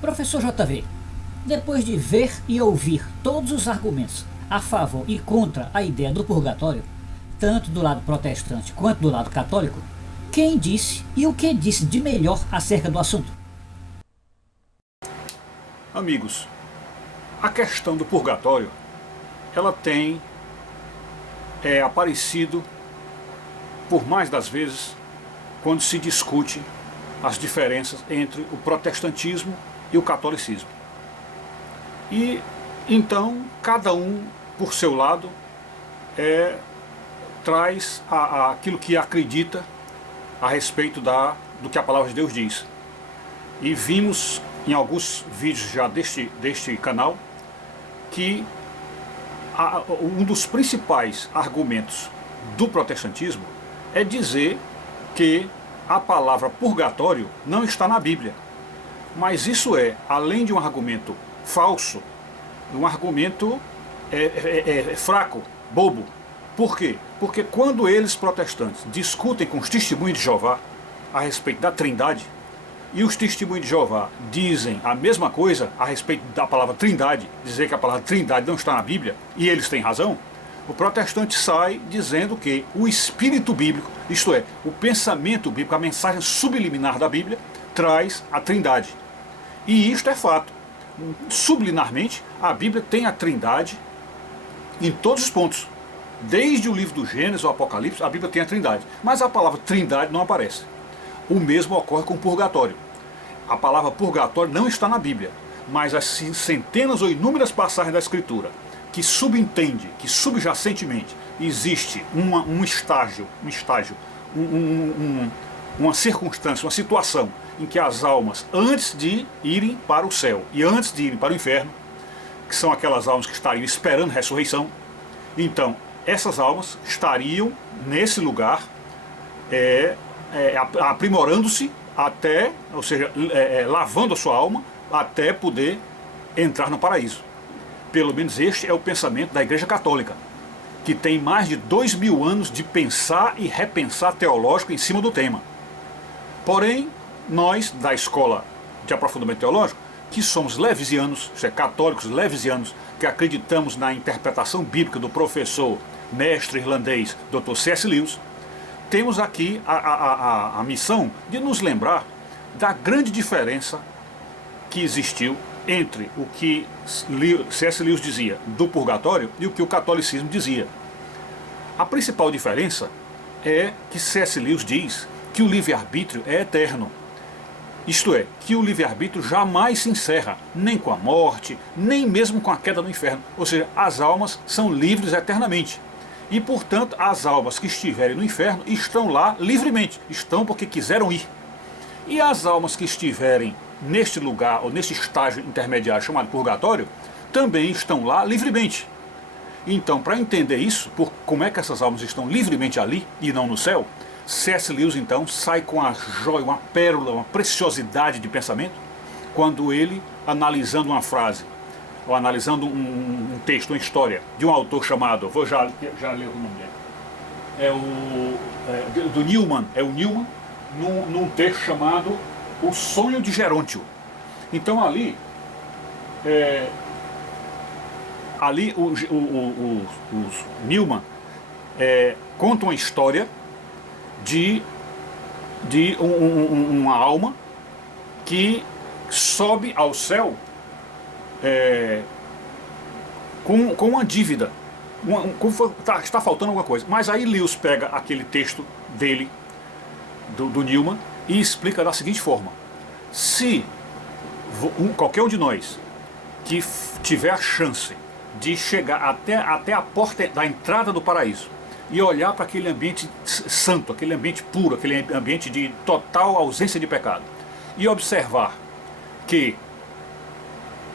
Professor JV, depois de ver e ouvir todos os argumentos a favor e contra a ideia do purgatório, tanto do lado protestante quanto do lado católico, quem disse e o que disse de melhor acerca do assunto? Amigos, a questão do purgatório, ela tem aparecido por mais das vezes quando se discute as diferenças entre o protestantismo e o catolicismo. E então cada um por seu lado traz aquilo que acredita a respeito do que a palavra de Deus diz. E vimos em alguns vídeos já deste canal que um dos principais argumentos do protestantismo é dizer que a palavra purgatório não está na Bíblia. Mas isso além de um argumento falso, um argumento fraco, bobo. Por quê? Porque quando eles, protestantes, discutem com os testemunhos de Jeová a respeito da Trindade, e os testemunhos de Jeová dizem a mesma coisa a respeito da palavra Trindade, dizer que a palavra Trindade não está na Bíblia, e eles têm razão, o protestante sai dizendo que o espírito bíblico, isto é, o pensamento bíblico, a mensagem subliminar da Bíblia, traz a Trindade. E isto é fato. Subliminarmente, a Bíblia tem a Trindade em todos os pontos. Desde o livro do Gênesis ao Apocalipse, a Bíblia tem a Trindade. Mas a palavra Trindade não aparece. O mesmo ocorre com o purgatório. A palavra purgatório não está na Bíblia, mas as centenas ou inúmeras passagens da Escritura que subentende, que subjacentemente existe uma circunstância, uma situação em que as almas, antes de irem para o céu e antes de irem para o inferno, que são aquelas almas que estariam esperando a ressurreição, então essas almas estariam nesse lugar aprimorando-se até, ou seja, lavando a sua alma até poder entrar no paraíso. Pelo menos este é o pensamento da Igreja Católica, que tem mais de 2000 anos de pensar e repensar teológico em cima do tema. Porém, nós, da Escola de Aprofundamento Teológico, que somos levisianos, isto é, católicos levisianos, que acreditamos na interpretação bíblica do professor, mestre irlandês, Dr. C.S. Lewis, temos aqui a missão de nos lembrar da grande diferença que existiu entre o que C.S. Lewis dizia do purgatório e o que o catolicismo dizia. A principal diferença é que C.S. Lewis diz que o livre-arbítrio é eterno. Isto é, que o livre-arbítrio jamais se encerra, nem com a morte, nem mesmo com a queda no inferno. Ou seja, as almas são livres eternamente. E, portanto, as almas que estiverem no inferno estão lá livremente. Estão porque quiseram ir. E as almas que estiverem neste lugar, ou neste estágio intermediário chamado purgatório, também estão lá livremente. Então, para entender isso, como é que essas almas estão livremente ali e não no céu, C.S. Lewis, então, sai com a joia, uma pérola, uma preciosidade de pensamento, quando ele, analisando uma frase, ou analisando um texto, uma história, de um autor chamado, vou já ler o nome dele, do Newman, é o Newman, num texto chamado O Sonho de Geronte. Então ali os Newman contam uma história de uma alma que sobe ao céu com uma dívida, está faltando alguma coisa. Mas aí Lewis pega aquele texto dele, do Newman, e explica da seguinte forma: se qualquer um de nós que tiver a chance de chegar até a porta da entrada do paraíso e olhar para aquele ambiente santo, aquele ambiente puro, aquele ambiente de total ausência de pecado, e observar que,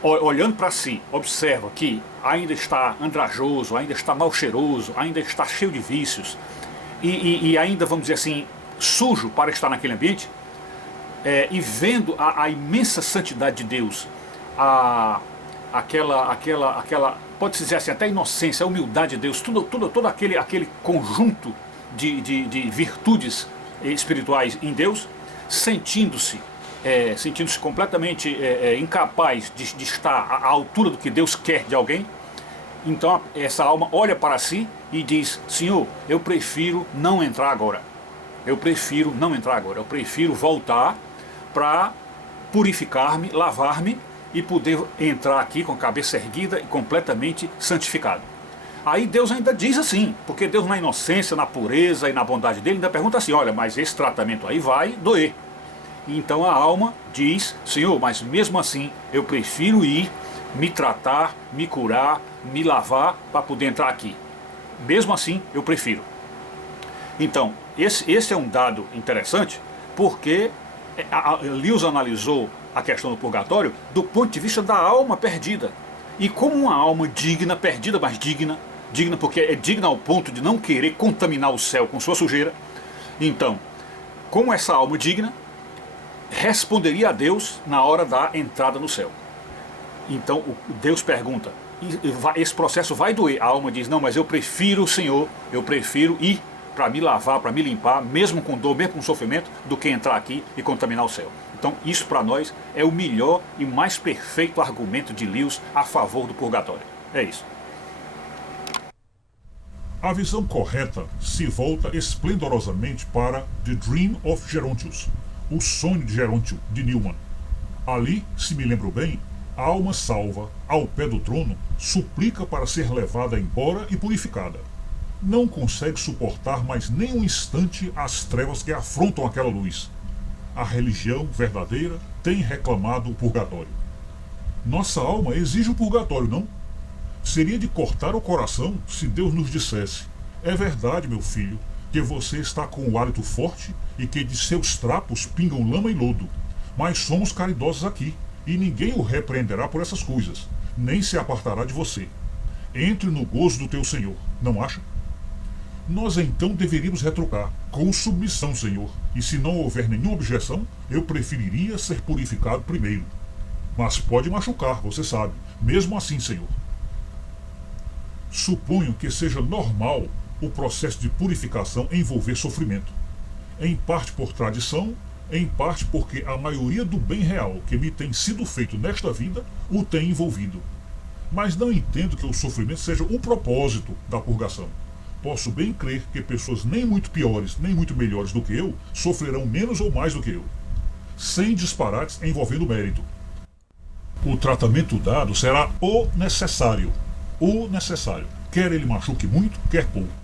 olhando para si, observa que ainda está andrajoso, ainda está mal cheiroso, ainda está cheio de vícios, e ainda, vamos dizer assim, sujo para estar naquele ambiente, e vendo a imensa santidade de Deus, aquela pode-se dizer assim, até a inocência, a humildade de Deus, todo aquele conjunto de virtudes espirituais em Deus, sentindo-se completamente incapaz de estar à altura do que Deus quer de alguém. Então essa alma olha para si e diz: Senhor, eu prefiro não entrar agora. Eu prefiro voltar para purificar-me, lavar-me e poder entrar aqui com a cabeça erguida e completamente santificado. Aí Deus ainda diz assim, porque Deus, na inocência, na pureza e na bondade dele, ainda pergunta assim: olha, mas esse tratamento aí vai doer. Então a alma diz: Senhor, mas mesmo assim eu prefiro ir, me tratar, me curar, me lavar para poder entrar aqui. Mesmo assim eu prefiro. Então esse é um dado interessante, porque Lewis analisou a questão do purgatório do ponto de vista da alma perdida. E como uma alma digna, perdida, mas digna porque é digna ao ponto de não querer contaminar o céu com sua sujeira, então, como essa alma digna responderia a Deus na hora da entrada no céu. Então Deus pergunta, esse processo vai doer. A alma diz: não, mas eu prefiro, Senhor, eu prefiro ir para me lavar, para me limpar, mesmo com dor, mesmo com sofrimento, do que entrar aqui e contaminar o céu. Então isso para nós é o melhor e mais perfeito argumento de Lewis a favor do purgatório. É isso. A visão correta se volta esplendorosamente para The Dream of Gerontius, O Sonho de Geronte, de Newman. Ali, se me lembro bem, a alma salva, ao pé do trono, suplica para ser levada embora e purificada. Não consegue suportar mais nem um instante as trevas que afrontam aquela luz. A religião verdadeira tem reclamado o purgatório. Nossa alma exige o purgatório, não? Seria de cortar o coração se Deus nos dissesse: é verdade, meu filho, que você está com o hálito forte e que de seus trapos pingam lama e lodo, mas somos caridosos aqui, e ninguém o repreenderá por essas coisas, nem se apartará de você. Entre no gozo do teu Senhor, não acha? Nós então deveríamos retrucar: com submissão, Senhor, e se não houver nenhuma objeção, eu preferiria ser purificado primeiro. Mas pode machucar, você sabe, mesmo assim, Senhor. Suponho que seja normal o processo de purificação envolver sofrimento. Em parte por tradição, em parte porque a maioria do bem real que me tem sido feito nesta vida o tem envolvido. Mas não entendo que o sofrimento seja o propósito da purgação. Posso bem crer que pessoas nem muito piores, nem muito melhores do que eu sofrerão menos ou mais do que eu. Sem disparates envolvendo mérito. O tratamento dado será o necessário. O necessário. Quer ele machuque muito, quer pouco.